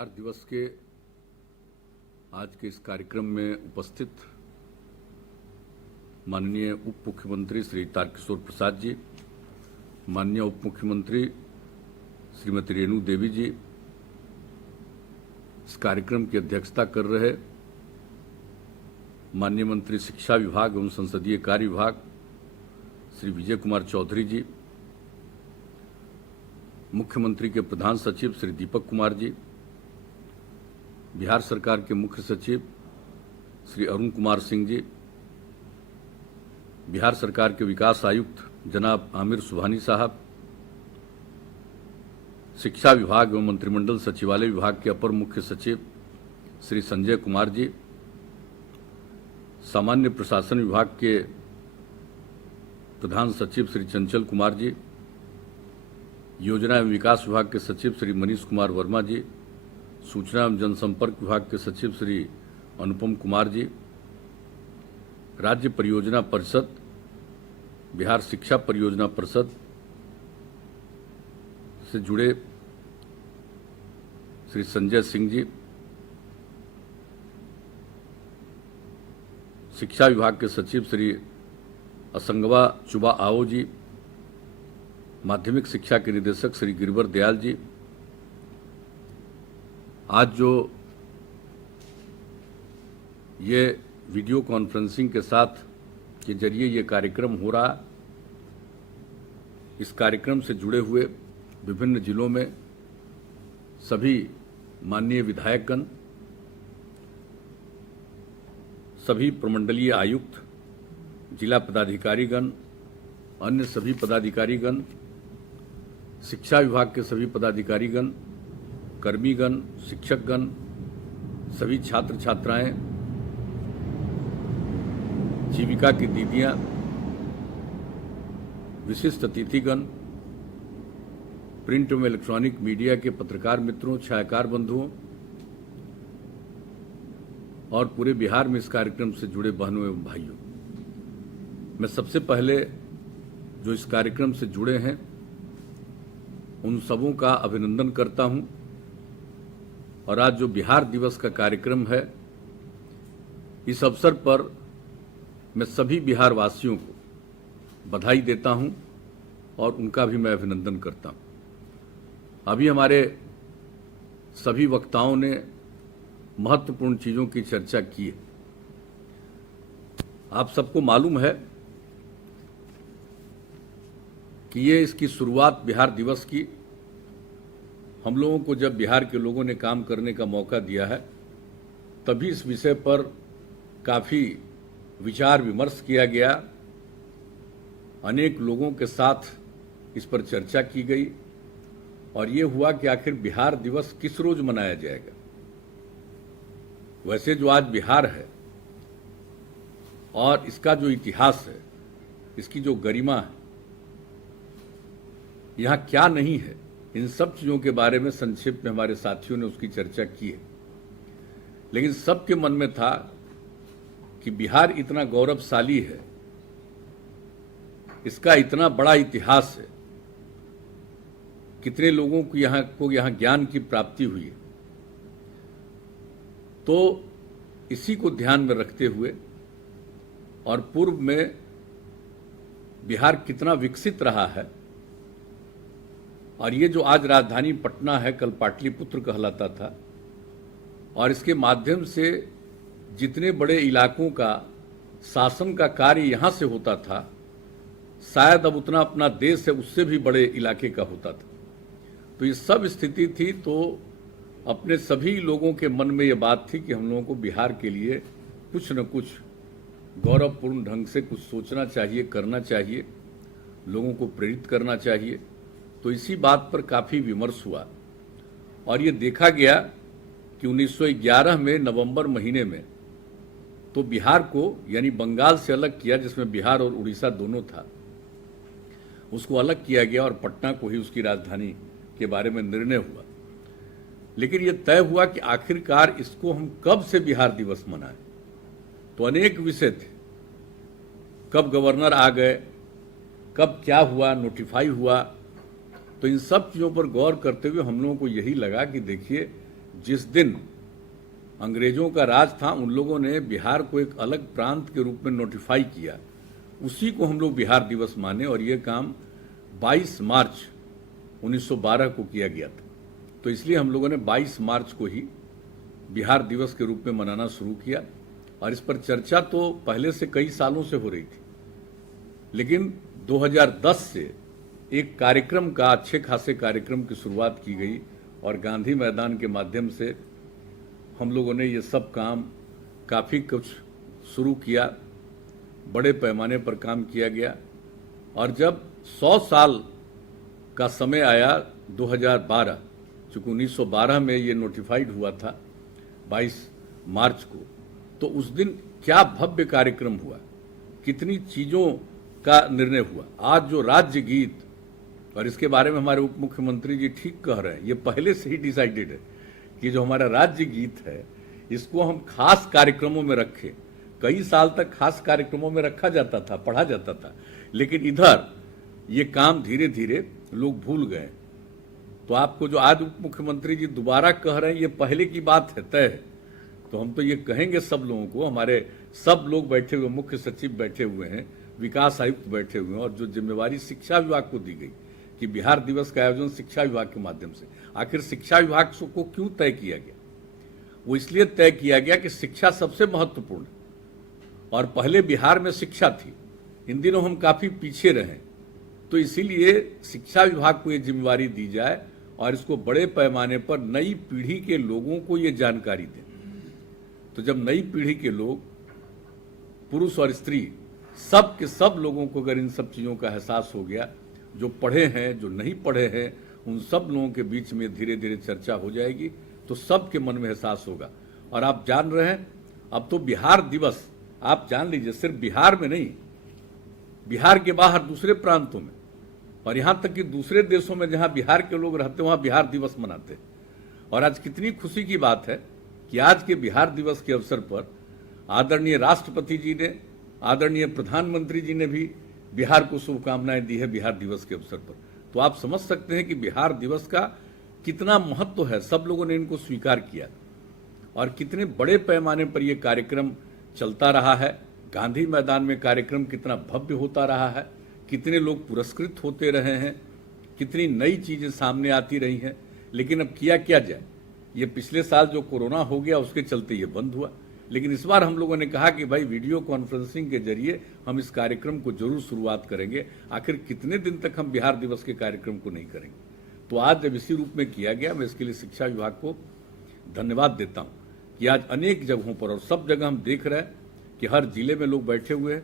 बिहार दिवस के आज के इस कार्यक्रम में उपस्थित माननीय उप मुख्यमंत्री श्री तारकिशोर प्रसाद जी, माननीय उप मुख्यमंत्री श्रीमती रेणु देवी जी, इस कार्यक्रम की अध्यक्षता कर रहे माननीय मंत्री शिक्षा विभाग एवं संसदीय कार्य विभाग श्री विजय कुमार चौधरी जी, मुख्यमंत्री के प्रधान सचिव श्री दीपक कुमार जी, बिहार सरकार के मुख्य सचिव श्री अरुण कुमार सिंह जी, बिहार सरकार के विकास आयुक्त जनाब आमिर सुबहानी साहब, शिक्षा विभाग एवं मंत्रिमंडल सचिवालय विभाग के अपर मुख्य सचिव श्री संजय कुमार जी, सामान्य प्रशासन विभाग के प्रधान सचिव श्री चंचल कुमार जी, योजना एवं विकास विभाग के सचिव श्री मनीष कुमार वर्मा जी, सूचना एवं जनसंपर्क विभाग के सचिव श्री अनुपम कुमार जी, राज्य परियोजना परिषद, बिहार शिक्षा परियोजना परिषद से जुड़े श्री संजय सिंह जी, शिक्षा विभाग के सचिव श्री असंगवा चुबा आओ जी, माध्यमिक शिक्षा के निदेशक श्री गिरिवर दयाल जी, आज जो ये वीडियो कॉन्फ्रेंसिंग के साथ के जरिए ये कार्यक्रम हो रहा, इस कार्यक्रम से जुड़े हुए विभिन्न जिलों में सभी माननीय विधायकगण, सभी प्रमंडलीय आयुक्त, जिला पदाधिकारीगण, अन्य सभी पदाधिकारीगण, शिक्षा विभाग के सभी पदाधिकारीगण, कर्मीगण, शिक्षकगण, सभी छात्र छात्राएं, जीविका की दीदियां, विशिष्ट अतिथिगण, प्रिंट एवं इलेक्ट्रॉनिक मीडिया के पत्रकार मित्रों, छायाकार बंधुओं और पूरे बिहार में इस कार्यक्रम से जुड़े बहनों एवं भाइयों, मैं सबसे पहले जो इस कार्यक्रम से जुड़े हैं उन सबों का अभिनंदन करता हूं। और आज जो बिहार दिवस का कार्यक्रम है, इस अवसर पर मैं सभी बिहार वासियों को बधाई देता हूं और उनका भी मैं अभिनंदन करता हूं। अभी हमारे सभी वक्ताओं ने महत्वपूर्ण चीजों की चर्चा की है। आप सबको मालूम है कि ये इसकी शुरुआत बिहार दिवस की हम लोगों को जब बिहार के लोगों ने काम करने का मौका दिया है, तभी इस विषय पर काफी विचार विमर्श किया गया, अनेक लोगों के साथ इस पर चर्चा की गई और ये हुआ कि आखिर बिहार दिवस किस रोज मनाया जाएगा। वैसे जो आज बिहार है और इसका जो इतिहास है, इसकी जो गरिमा है, यहां क्या नहीं है, इन सब चीजों के बारे में संक्षेप में हमारे साथियों ने उसकी चर्चा की है। लेकिन सबके मन में था कि बिहार इतना गौरवशाली है, इसका इतना बड़ा इतिहास है, कितने लोगों को यहां ज्ञान की प्राप्ति हुई है। तो इसी को ध्यान में रखते हुए और पूर्व में बिहार कितना विकसित रहा है, और ये जो आज राजधानी पटना है, कल पाटलिपुत्र कहलाता था, और इसके माध्यम से जितने बड़े इलाकों का शासन का कार्य यहां से होता था, शायद अब उतना अपना देश है उससे भी बड़े इलाके का होता था। तो ये सब स्थिति थी। तो अपने सभी लोगों के मन में ये बात थी कि हम लोगों को बिहार के लिए कुछ न कुछ गौरवपूर्ण ढंग से कुछ सोचना चाहिए, करना चाहिए, लोगों को प्रेरित करना चाहिए। तो इसी बात पर काफी विमर्श हुआ और ये देखा गया कि 1911 में नवंबर महीने में तो बिहार को यानी बंगाल से अलग किया, जिसमें बिहार और उड़ीसा दोनों था, उसको अलग किया गया और पटना को ही उसकी राजधानी के बारे में निर्णय हुआ। लेकिन यह तय हुआ कि आखिरकार इसको हम कब से बिहार दिवस मनाएं। तो अनेक विषय थे, कब गवर्नर आ गए, कब क्या हुआ, नोटिफाई हुआ। तो इन सब चीजों पर गौर करते हुए हम लोगों को यही लगा कि देखिए जिस दिन अंग्रेजों का राज था उन लोगों ने बिहार को एक अलग प्रांत के रूप में नोटिफाई किया, उसी को हम लोग बिहार दिवस माने और ये काम 22 मार्च 1912 को किया गया था। तो इसलिए हम लोगों ने 22 मार्च को ही बिहार दिवस के रूप में मनाना शुरू किया और इस पर चर्चा तो पहले से कई सालों से हो रही थी, लेकिन 2010 से एक कार्यक्रम का, अच्छे खासे कार्यक्रम की शुरुआत की गई और गांधी मैदान के माध्यम से हम लोगों ने ये सब काम काफ़ी कुछ शुरू किया, बड़े पैमाने पर काम किया गया। और जब 100 साल का समय आया 2012, चूँकि 1912 में ये नोटिफाइड हुआ था 22 मार्च को, तो उस दिन क्या भव्य कार्यक्रम हुआ, कितनी चीज़ों का निर्णय हुआ। आज जो राज्य गीत, और इसके बारे में हमारे उप मुख्यमंत्री जी ठीक कह रहे हैं, ये पहले से ही डिसाइडेड है कि जो हमारा राज्य गीत है इसको हम खास कार्यक्रमों में रखें। कई साल तक खास कार्यक्रमों में रखा जाता था, पढ़ा जाता था, लेकिन इधर ये काम धीरे धीरे लोग भूल गए। तो आपको जो आज उप मुख्यमंत्री जी दोबारा कह रहे हैं, ये पहले की बात है, तय है। तो हम तो ये कहेंगे सब लोगों को, हमारे सब लोग बैठे हुए, मुख्य सचिव बैठे हुए हैं, विकास आयुक्त बैठे हुए हैं, और जो जिम्मेवारी शिक्षा विभाग को दी गई कि बिहार दिवस का आयोजन शिक्षा विभाग के माध्यम से, आखिर शिक्षा विभाग को क्यों तय किया गया? वो इसलिए तय किया गया कि शिक्षा सबसे महत्वपूर्ण है और पहले बिहार में शिक्षा थी, इन दिनों हम काफी पीछे रहे, तो इसीलिए शिक्षा विभाग को ये जिम्मेवारी दी जाए और इसको बड़े पैमाने पर नई पीढ़ी के लोगों को ये जानकारी दें। तो जब नई पीढ़ी के लोग, पुरुष और स्त्री, सब के सब लोगों को अगर इन सब चीज़ों का एहसास हो गया, जो पढ़े हैं, जो नहीं पढ़े हैं, उन सब लोगों के बीच में धीरे धीरे चर्चा हो जाएगी, तो सबके मन में एहसास होगा। और आप जान रहे हैं, अब तो बिहार दिवस आप जान लीजिए, सिर्फ बिहार में नहीं, बिहार के बाहर दूसरे प्रांतों में और यहां तक कि दूसरे देशों में जहां बिहार के लोग रहते हैं वहां बिहार दिवस मनाते हैं। और आज कितनी खुशी की बात है कि आज के बिहार दिवस के अवसर पर आदरणीय राष्ट्रपति जी ने, आदरणीय प्रधानमंत्री जी ने भी बिहार को शुभकामनाएं दी है बिहार दिवस के अवसर पर। तो आप समझ सकते हैं कि बिहार दिवस का कितना महत्व है, सब लोगों ने इनको स्वीकार किया और कितने बड़े पैमाने पर यह कार्यक्रम चलता रहा है। गांधी मैदान में कार्यक्रम कितना भव्य होता रहा है, कितने लोग पुरस्कृत होते रहे हैं, कितनी नई चीजें सामने आती रही हैं। लेकिन अब किया क्या जाए, ये पिछले साल जो कोरोना हो गया उसके चलते ये बंद हुआ, लेकिन इस बार हम लोगों ने कहा कि भाई वीडियो कॉन्फ्रेंसिंग के जरिए हम इस कार्यक्रम को जरूर शुरुआत करेंगे। आखिर कितने दिन तक हम बिहार दिवस के कार्यक्रम को नहीं करेंगे। तो आज जब इसी रूप में किया गया, मैं इसके लिए शिक्षा विभाग को धन्यवाद देता हूँ कि आज अनेक जगहों पर और सब जगह हम देख रहे हैं कि हर जिले में लोग बैठे हुए हैं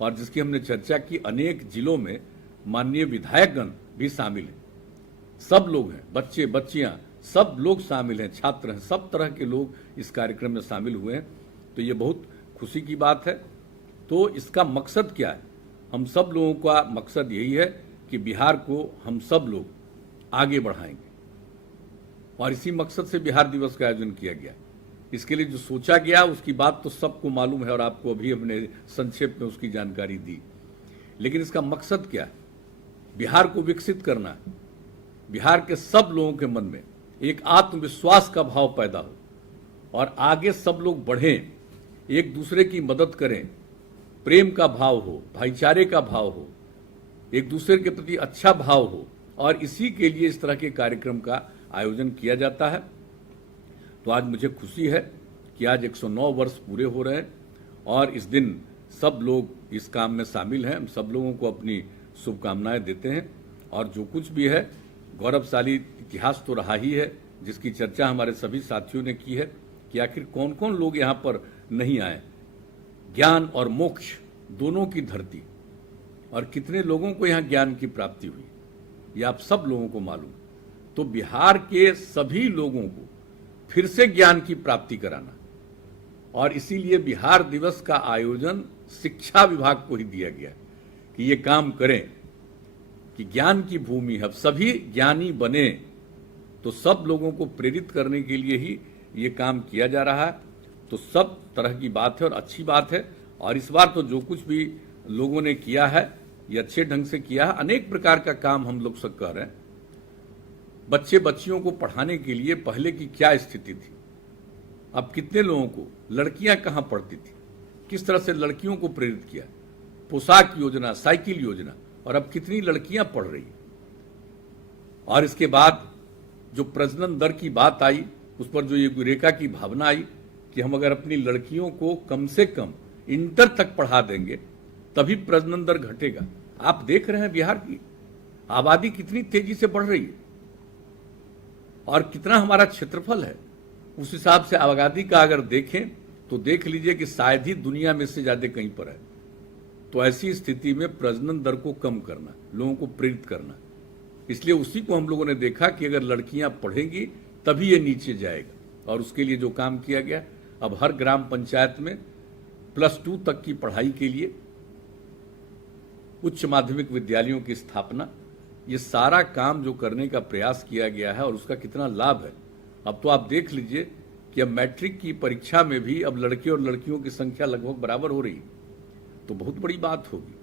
और जिसकी हमने चर्चा की, अनेक जिलों में माननीय विधायकगण भी शामिल हैं, सब लोग हैं, बच्चे बच्चियां सब लोग शामिल हैं, छात्र हैं, सब तरह के लोग इस कार्यक्रम में शामिल हुए हैं। तो ये बहुत खुशी की बात है। तो इसका मकसद क्या है? हम सब लोगों का मकसद यही है कि बिहार को हम सब लोग आगे बढ़ाएंगे और इसी मकसद से बिहार दिवस का आयोजन किया गया। इसके लिए जो सोचा गया उसकी बात तो सबको मालूम है और आपको अभी हमने संक्षेप में उसकी जानकारी दी, लेकिन इसका मकसद क्या है? बिहार को विकसित करना है, बिहार के सब लोगों के मन में एक आत्मविश्वास का भाव पैदा हो और आगे सब लोग बढ़ें, एक दूसरे की मदद करें, प्रेम का भाव हो, भाईचारे का भाव हो, एक दूसरे के प्रति अच्छा भाव हो, और इसी के लिए इस तरह के कार्यक्रम का आयोजन किया जाता है। तो आज मुझे खुशी है कि आज 109 वर्ष पूरे हो रहे हैं और इस दिन सब लोग इस काम में शामिल हैं। हम सब लोगों को अपनी शुभकामनाएं देते हैं और जो कुछ भी है, गौरवशाली इतिहास तो रहा ही है, जिसकी चर्चा हमारे सभी साथियों ने की है कि आखिर कौन कौन लोग यहाँ पर नहीं आए। ज्ञान और मोक्ष दोनों की धरती, और कितने लोगों को यहाँ ज्ञान की प्राप्ति हुई, ये आप सब लोगों को मालूम। तो बिहार के सभी लोगों को फिर से ज्ञान की प्राप्ति कराना, और इसीलिए बिहार दिवस का आयोजन शिक्षा विभाग को ही दिया गया कि ये काम करें कि ज्ञान की भूमि है, सभी ज्ञानी बने। तो सब लोगों को प्रेरित करने के लिए ही ये काम किया जा रहा है। तो सब तरह की बात है और अच्छी बात है। और इस बार तो जो कुछ भी लोगों ने किया है ये अच्छे ढंग से किया है। अनेक प्रकार का काम हम लोग सब कर रहे हैं। बच्चे बच्चियों को पढ़ाने के लिए पहले की क्या स्थिति थी, अब कितने लोगों को, लड़कियां कहां पढ़ती थी, किस तरह से लड़कियों को प्रेरित किया, पोशाक योजना, साइकिल योजना, और अब कितनी लड़कियां पढ़ रही। और इसके बाद जो प्रजनन दर की बात आई, उस पर जो ये यूरेका की भावना आई कि हम अगर अपनी लड़कियों को कम से कम इंटर तक पढ़ा देंगे तभी प्रजनन दर घटेगा। आप देख रहे हैं बिहार की आबादी कितनी तेजी से बढ़ रही है और कितना हमारा क्षेत्रफल है। उस हिसाब से आबादी का अगर देखें तो देख लीजिए कि शायद ही दुनिया में से ज्यादा कहीं पर है। तो ऐसी स्थिति में प्रजनन दर को कम करना, लोगों को प्रेरित करना, इसलिए उसी को हम लोगों ने देखा कि अगर लड़कियां पढ़ेंगी तभी ये नीचे जाएगा। और उसके लिए जो काम किया गया, अब हर ग्राम पंचायत में +2 तक की पढ़ाई के लिए उच्च माध्यमिक विद्यालयों की स्थापना, ये सारा काम जो करने का प्रयास किया गया है और उसका कितना लाभ है। अब तो आप देख लीजिए कि अब मैट्रिक की परीक्षा में भी अब लड़के और लड़कियों की संख्या लगभग बराबर हो रही है, तो बहुत बड़ी बात होगी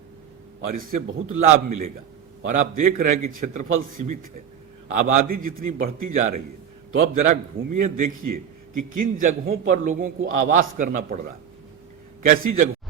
और इससे बहुत लाभ मिलेगा। और आप देख रहे हैं कि क्षेत्रफल सीमित है, आबादी जितनी बढ़ती जा रही है, तो अब जरा घूमिए, देखिए कि किन जगहों पर लोगों को आवास करना पड़ रहा है, कैसी जगहों